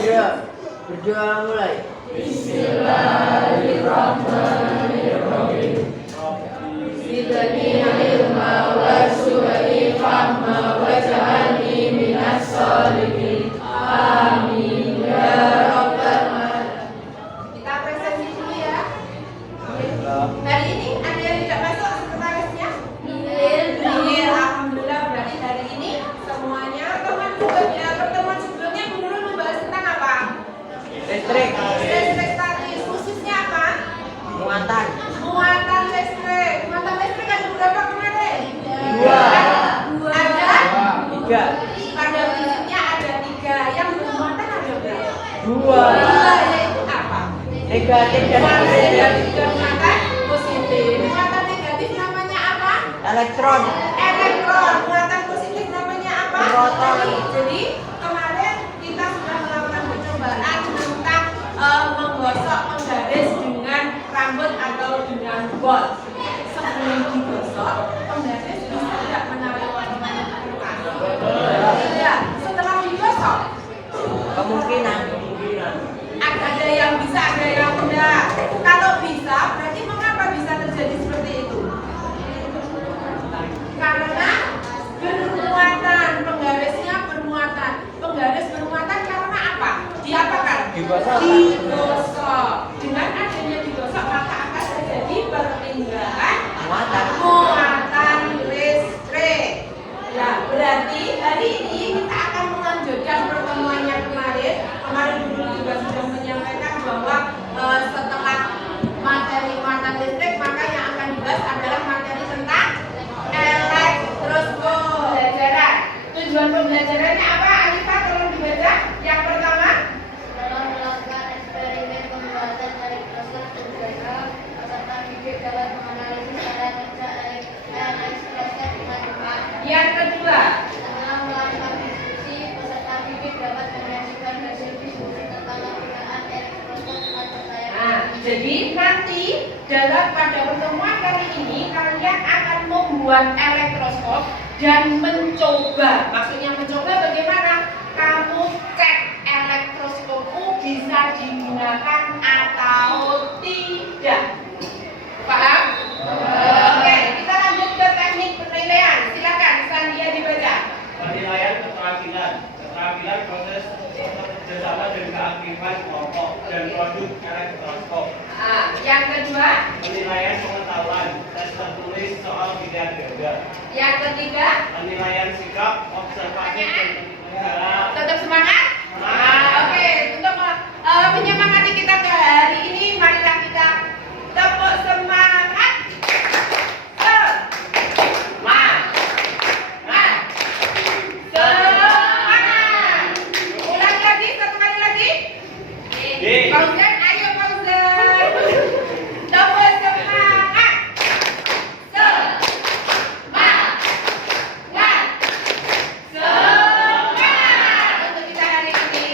Ya, berjuang mulai. Bismillahirrahmanirrahim. Zidni ilma warzuqni fahma waj'alni minas sholihin. Amin ya rabbal alamin. Kita presentasi dulu ya. Hari ini ada yang tidak masuk sekretarisnya? Iya, alhamdulillah. Berarti hari ini semuanya pertemuan sebelumnya Bu Nurul membahas tentang apa? Listrik. Listrik statis. Khususnya apa? Muatan. Muatan listrik. Muatan listrik ada berapa kemarin? Dua. Ada? Tiga. Pada prinsipnya ada 3. Yang bermuatan ada berapa? Dua. Yaitu apa? Negatif dan Muatan positif. negatif dan muatan positif. Muatan negatif namanya apa? Elektron. Elektron. Muatan positif namanya apa? Proton. Jadi kemarin kita sudah melakukan percobaan tentang menggosok penggaris dengan rambut atau dengan bol. Sebelum digosok, penggaris bisa tidak menarik warna permukaan. Ya, setelah digosok, Kemungkinan. ada yang bisa, ada yang tidak. Kalau bisa, berarti mengapa bisa terjadi seperti itu? Karena bermuatan, penggarisnya bermuatan. Penggaris bermuatan karena apa? Diapakan? Digosok. Digosok. Dengan adanya digosok maka akan terjadi perpindahan muatan listrik. Ya, berarti hari ini kita akan melanjutkan pertemuannya kemarin. Kemarin dulu juga sudah menyampaikan bahwa setelah materi muatan listrik maka yang akan dibahas adalah materi tentang elektroskop. Pembelajaran. Tujuan pembelajarannya apa? Alifah tolong dibaca. Yang pertama, Dalam melakukan eksperimen pembuatan elektroskop sederhana, peserta didik dapat menganalisis cara kerja elektroskop dengan cepat. yang kedua, Setelah melakukan diskusi, peserta didik dapat menyaksikan hasil diskusi tentang penggunaan elektroskop dengan percaya nah, diri. jadi nanti pada pertemuan kali ini kalian akan membuat elektroskop dan mencoba. Maksudnya mencoba bagaimana? Kamu cek elektroskopmu bisa digunakan atau tidak. Paham? Oke, kita lanjut ke teknik penilaian. Silakan, Sandia dibaca. Penilaian keterampilan. Keterampilan proses kerjasama dan keaktifan kelompok dan produk elektroskop. Yang kedua, Penilaian pengetahuan. Tes tertulis soal pilihan ganda. yang ketiga, Penilaian sikap, observasi dan penilaian. tetap semangat? Oke, untuk menyemangati kita ke hari ini, marilah kita tepuk semangat. Semangat. Ulangi lagi, satu kali lagi. Fauzan, ayo Fauzan. Tepuk semangat. Semangat. Semangat untuk kita hari ini.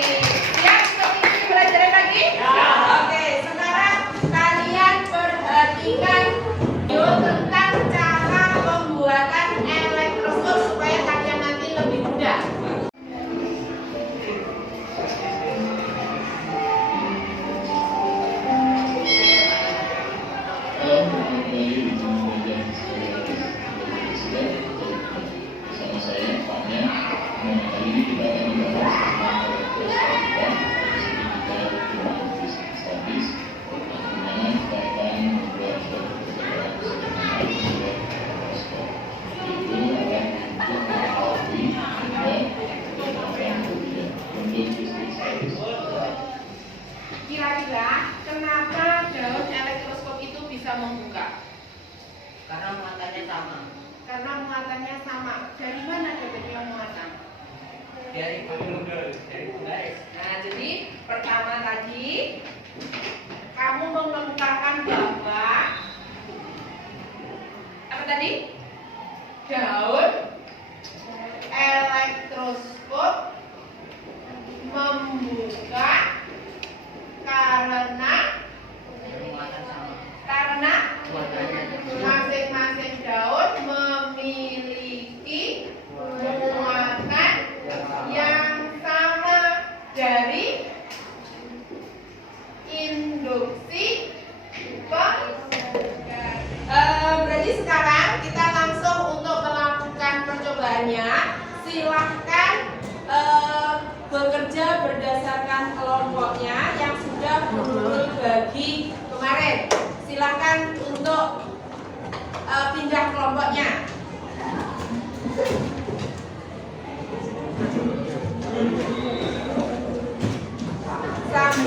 Siap mengikuti pelajaran lagi? Oke, sekarang kalian perhatikan video tentang cara pembuatan elektroskop supaya kalian nanti lebih mudah. Halo, kembali di channel Belajar Presiden bersama saya Pak Nya. Nah, kali ini kita akan membahas tentang elektrostatika. Di sini kita dengan fisik statis, dimana kita akan membuat suatu pekerjaan sederhana membuat elektroskop. Itu akan untuk mengetahui dan menggunakan bentuk fisik statis. Kira-kira kenapa daun elektroskop itu bisa membuka? Karena muatannya sama. Karena muatannya sama. Dari mana dapatnya muatan? Dari Nah, jadi pertama tadi kamu mengemukakan bahwa apa tadi? Daun elektroskop membuka karena masing-masing daun memiliki muatan yang sama dari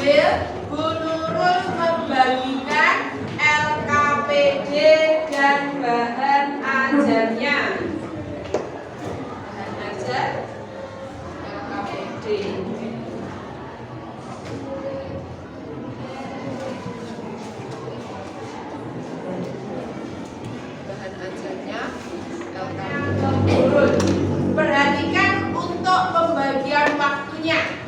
Sambil Bu Nurul membagikan LKPD dan bahan ajarnya. Bahan ajar LKPD. Bahan ajarnya LKPD. Perhatikan untuk pembagian waktunya.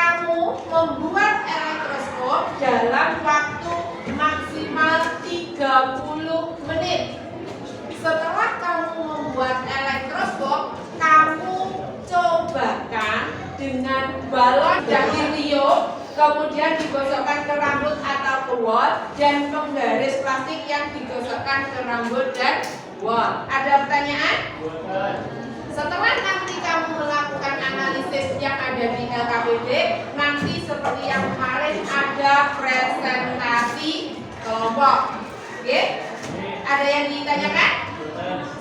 Kamu membuat elektroskop dalam waktu maksimal 30 menit. Setelah kamu membuat elektroskop, kamu cobakan dengan balon dari tiup, kemudian digosokkan ke rambut atau ke wol, dan penggaris plastik yang digosokkan ke rambut dan wol. Ada pertanyaan? Setelah nanti kamu melakukan analisis yang ada di LKPD, nanti seperti yang kemarin ada presentasi kelompok. Oke? Ada yang ditanyakan?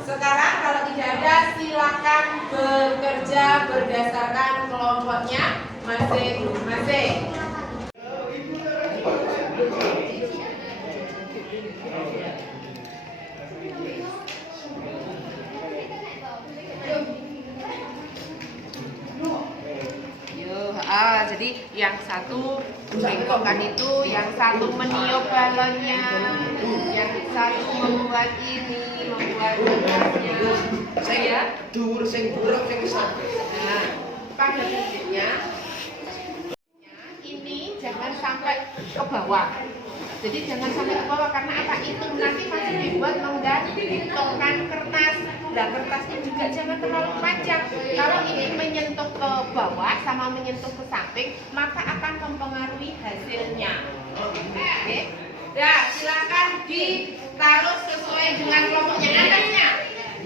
Sekarang kalau tidak ada, silakan bekerja berdasarkan kelompoknya masing-masing. Jadi yang satu bengkokkan itu, yang satu meniup balonnya, yang satu membuat ini, membuat gelasnya. Saya dur sing buruk sing sampai. Nah, pada prinsipnya ini jangan sampai ke bawah. Jadi jangan sampai ke bawah, karena apa? Itu nanti masih dibuat menggantungkan kertas. Nah, kertasnya juga jangan terlalu panjang. Kalau ini menyentuh ke bawah sama menyentuh ke samping, maka akan mempengaruhi hasilnya. Oke? Ya, silakan ditaruh sesuai dengan kelompoknya. Atasnya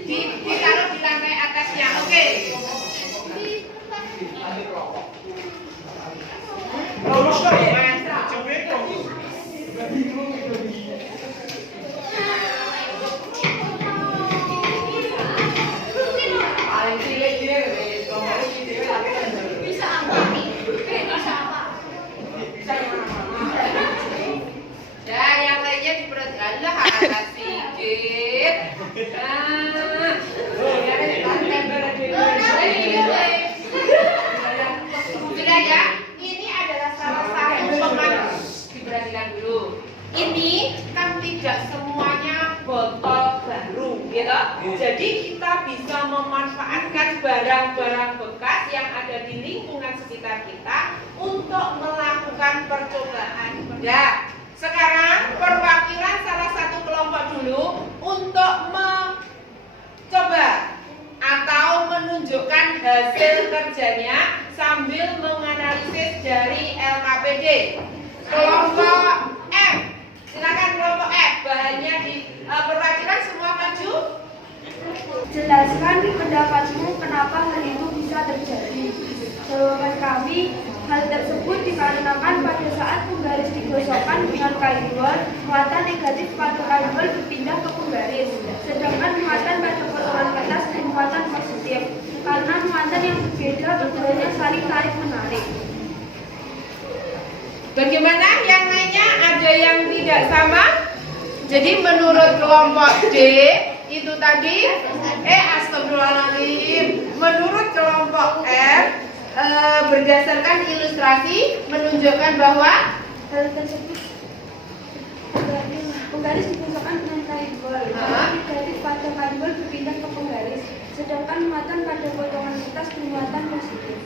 ditaruh di lantai atasnya. Oke? Sudah ya, ini adalah salah satu pemandu. Diperhatikan dulu. Ini kan tidak semuanya botol baru, gitu. Jadi kita bisa memanfaatkan barang-barang bekas yang ada di lingkungan sekitar kita untuk melakukan percobaan. Ya, sekarang perwakilan salah satu kelompok dulu untuk mencoba atau menunjukkan hasil kerjanya sambil menganalisis dari LKPD. Kelompok F, silakan kelompok F. Bahannya di perwakilan semua maju. Jelaskan pendapatmu kenapa hal itu bisa terjadi. Jawaban kami, hal tersebut dikarenakan pada saat penggaris digosokkan dengan kain wol, muatan negatif pada kain wol berpindah ke penggaris, sedangkan muatan pada potongan kertas muatan positif. Karena muatan yang berbeda keduanya saling tarik menarik. Bagaimana yang lainnya? Ada yang tidak sama? Jadi menurut kelompok D itu tadi, astagfirullahaladzim. Menurut kelompok F, berdasarkan ilustrasi menunjukkan bahwa Hal tersebut penggaris digosokkan dengan kain wol, negatif pada kain wol berpindah ke penggaris, sedangkan muatan pada potongan kertas bermuatan positif.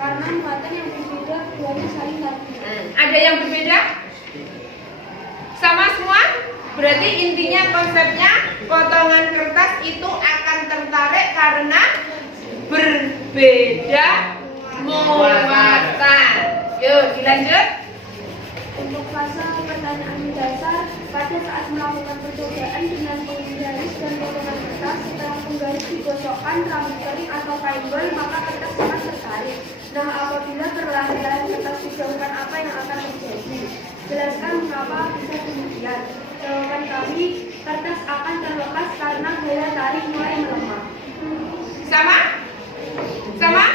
Karena muatan yang berbeda keduanya saling tarik. ada yang berbeda? Sama semua? Berarti intinya konsepnya potongan kertas itu akan tertarik karena berbeda muatan. Yuk dilanjut. Untuk fase pertanyaan mendasar, pada saat melakukan percobaan dengan penggaris dan potongan kertas, setelah penggaris digosokkan rambut kering atau kain wol, maka kertas akan tertarik. Nah, apabila perlahan-lahan kertas dijauhkan, apa yang akan terjadi? Jelaskan mengapa bisa demikian. Jawaban kami, kertas akan terlepas karena daya tarik mulai melemah. Sama? Sama?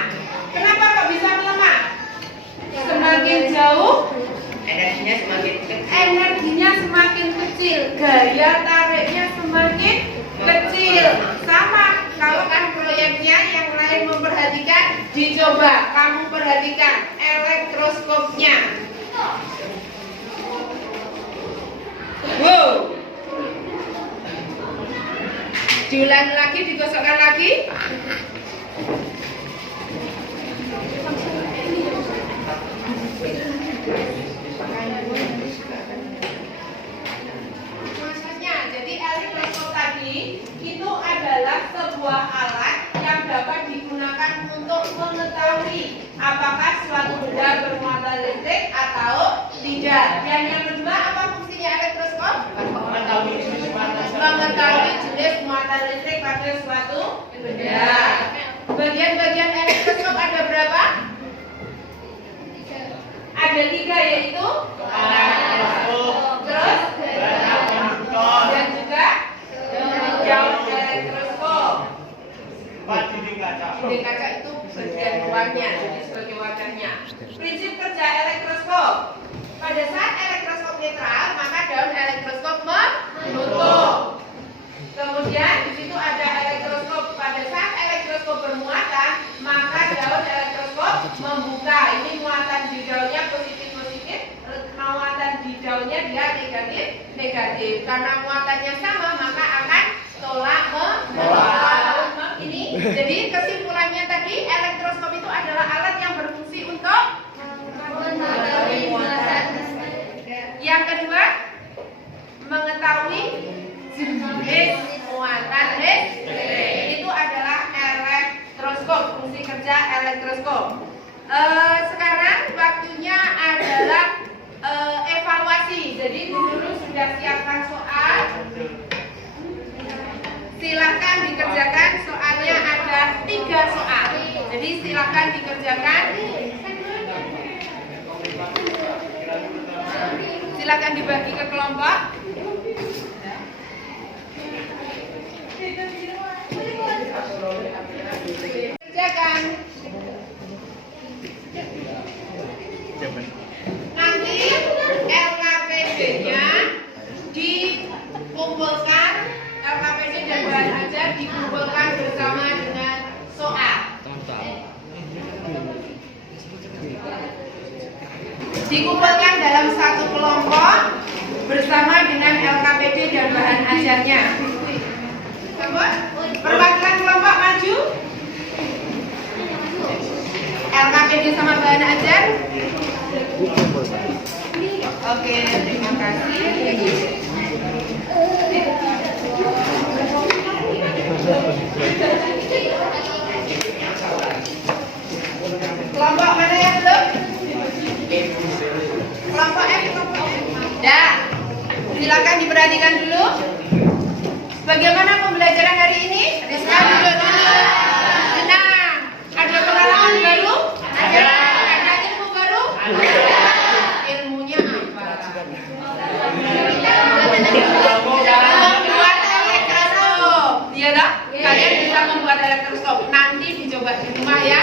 Kenapa kok bisa melemah? Semakin jauh Energinya semakin kecil. Energinya semakin kecil, gaya tariknya semakin kecil. Sama kalau kan proyeknya yang lain memperhatikan, dicoba kamu perhatikan elektroskopnya. Wow. Diulangi lagi, digosokkan lagi. Maksudnya, jadi elektroskop tadi itu adalah sebuah alat yang dapat digunakan untuk mengetahui apakah suatu benda bermuatan listrik atau tidak. Dan yang kedua, apa fungsinya elektroskop? Mengetahui jenis muatan listrik pada suatu benda. Bagian-bagian elektroskop ada berapa? Ada 3, yaitu terus dan juga daun elektroskop. Dinding kaca itu bagian luarnya, jadi sebagai wadahnya. Prinsip kerja elektroskop. Pada saat elektroskop netral, maka daun elektroskop menutup. Kemudian di situ ada elektroskop. Pada saat elektroskop bermuatan, maka daun elektroskop membuka. Ini muatan di daunnya positif-positif, muatan di daunnya dia negatif. Karena muatannya sama, maka akan tolak menolak. Ini jadi kesimpulannya tadi, elektroskop itu adalah alat yang berfungsi untuk mengetahui muatan. Yang kedua, mengetahui jenis muatan listrik. Itu adalah elektroskop, fungsi kerja elektroskop. Sekarang waktunya adalah evaluasi. Jadi dulu sudah siapkan soal. Silakan dikerjakan, soalnya ada 3 soal. Jadi silakan dikerjakan. Silakan dibagi ke kelompok. Kerjakan. Nanti LKPD-nya dikumpulkan, LKPD dan bahan ajar dikumpulkan bersama dengan soal. Dikumpulkan dalam satu kelompok bersama dengan LKPD dan bahan ajarnya. Perwakilan kelompok maju. LKPD sama bahan ajar. Oke, terima kasih. Kelompok mana yang belum? Kelompok F. Dah. Silakan diperhatikan dulu. Bagaimana pembelajaran hari ini? Rizka duduk dulu. Tenang. Ada pengalaman baru? Ada. Ada ilmu baru? Ada. Ilmunya apa? Membuat elektroskop. Iya tak? Kalian bisa membuat elektroskop. Nanti dicoba di rumah ya.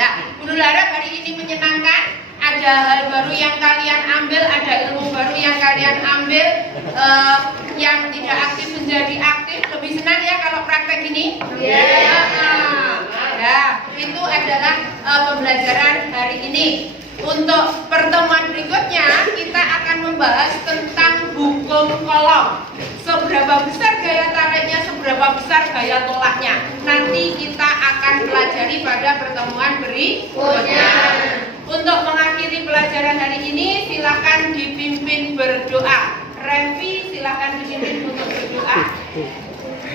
Nah, Bunda harap hari ini menyenangkan. Ada hal baru yang kalian ambil, ada ilmu baru yang kalian ambil, yang tidak aktif menjadi aktif. Lebih senang ya kalau praktek ini? Ya, itu adalah pembelajaran hari ini. Untuk pertemuan berikutnya kita akan membahas tentang hukum kolom. Seberapa besar gaya tariknya, seberapa besar gaya tolaknya. Nanti kita akan pelajari pada pertemuan berikutnya. Untuk mengakhiri pelajaran hari ini, silakan dipimpin berdoa. Rempi, silakan dipimpin untuk berdoa.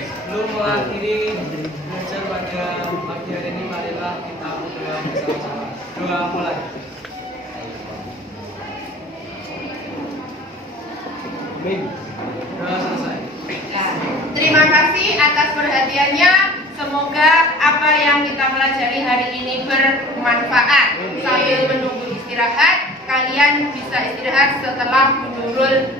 Sebelum mengakhiri belajar pada pagi hari ini, marilah kita berdoa bersama-sama. Doa mulai. Amin. Doa selesai. Ya, terima kasih atas perhatiannya. Semoga apa yang kita pelajari hari ini bermanfaat. Sambil menunggu istirahat, kalian bisa istirahat setelah Bu Nurul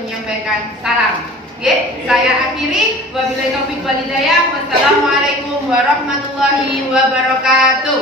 menyampaikan salam. Oke, saya akhiri. Wabillahi taufiq wal hidayah. Wassalamualaikum warahmatullahi wabarakatuh.